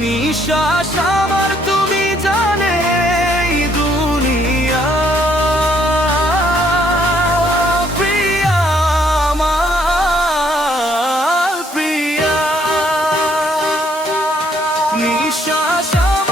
你傻傻。show, show.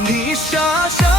你傻傻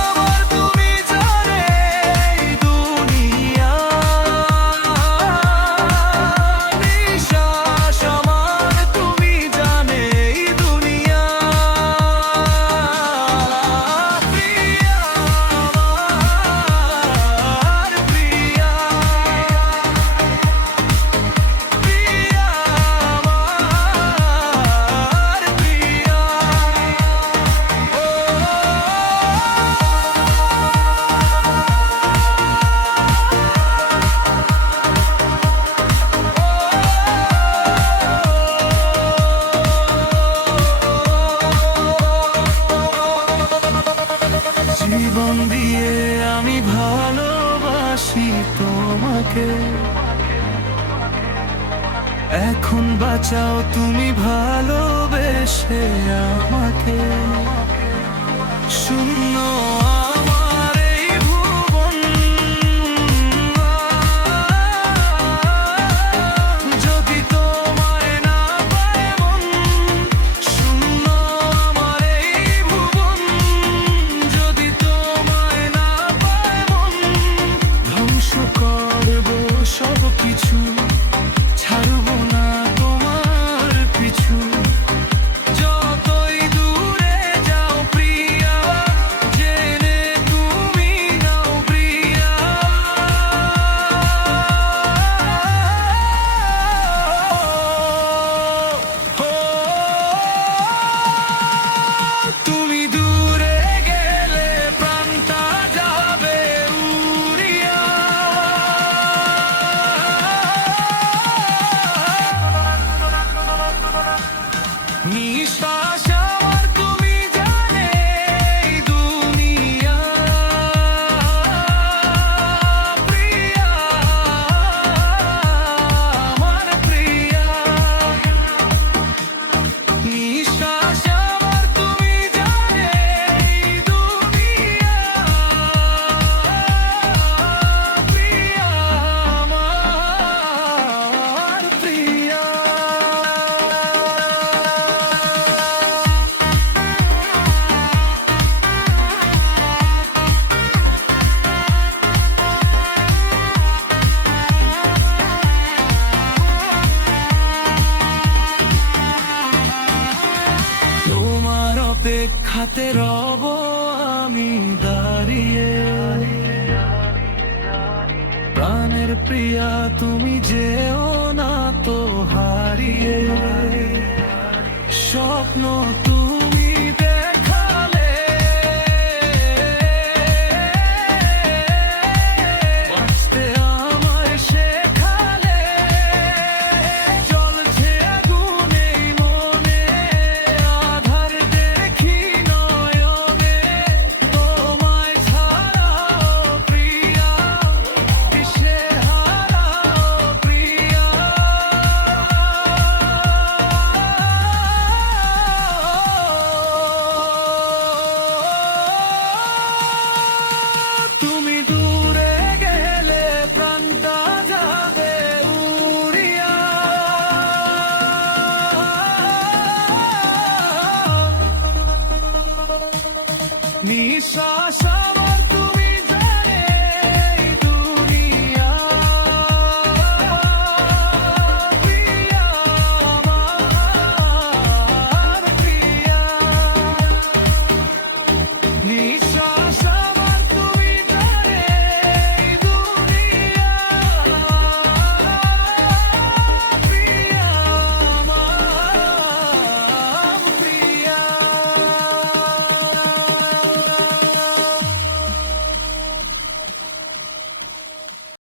এখন বাঁচাও তুমি ভালোবেসে আমাকে। শূন্য হাতে রব আমি দাঁড়িয়ে। প্রাণের প্রিয়া তুমি যেও না তো হারিয়ে। স্বপ্ন তুমি